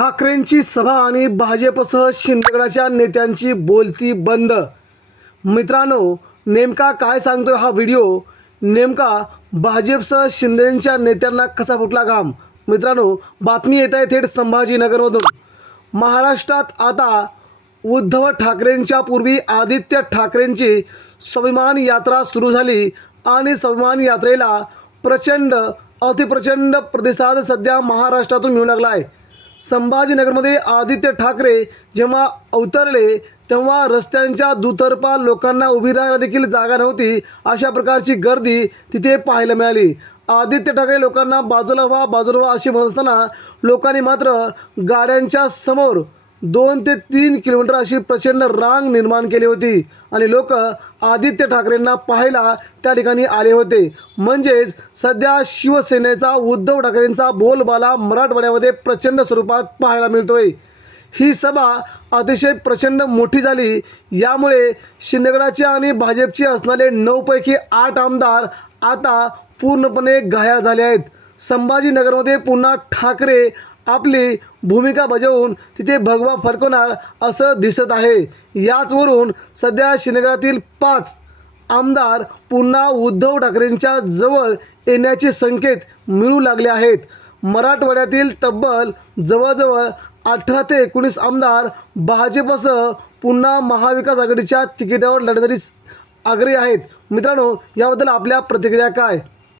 ठाकरेंची सभा आणि भाजपसह शिंदेगडाच्या नेत्यांची बोलती बंद. मित्रांनो नेमका काय सांगतोय हा व्हिडिओ? नेमका भाजपसह शिंदेंच्या नेत्यांना कसा फुटला घाम? मित्रांनो बातमी येत आहे थेट संभाजीनगरमधून. महाराष्ट्रात आता उद्धव ठाकरेंच्या पूर्वी आदित्य ठाकरेंची स्वाभिमान यात्रा सुरू झाली आणि स्वाभिमान यात्रेला प्रचंड अतिप्रचंड प्रतिसाद सध्या महाराष्ट्रातून मिळू लागला आहे. संभाजीनगरमध्ये आदित्य ठाकरे जेव्हा अवतरले तेव्हा रस्त्यांच्या दुतर्फा लोकांना उभी राहायला देखील जागा नव्हती. अशा प्रकारची गर्दी तिथे पाहायला मिळाली. आदित्य ठाकरे लोकांना बाजूला व्हा बाजूला व्हा अशी म्हणत असताना लोकांनी मात्र गाड्यांच्या समोर दोन ते तीन किलोमीटर अशी प्रचंड रांग निर्माण केली होती. आणि लोक आदित्य ठाकरेंना पाहायला त्या ठिकाणी आले होते. म्हणजेच सध्या शिवसेनेचा उद्धव ठाकरेंचा बोलबाला मराठवाड्यामध्ये प्रचंड स्वरूपात पाहायला मिळतोय. ही सभा अतिशय प्रचंड मोठी झाली. यामुळे शिंदेगडाचे आणि भाजपचे असणारे नऊपैकी आठ आमदार आता पूर्णपणे घायाळ झाले आहेत. संभाजीनगरमध्ये पुन्हा ठाकरे आपली भूमिका बजावून तिथे भगवा फडकवणार असं दिसत आहे. याचवरून सध्या शिनगरातील पाच आमदार पुन्हा उद्धव ठाकरेंच्या जवळ येण्याचे संकेत मिळू लागले आहेत. मराठवाड्यातील तब्बल जवळजवळ अठरा ते एकोणीस आमदार भाजपसह पुन्हा महाविकास आघाडीच्या तिकिटावर लढण्यासाठी आग्रही आहेत. मित्रांनो याबद्दल आपल्या प्रतिक्रिया काय?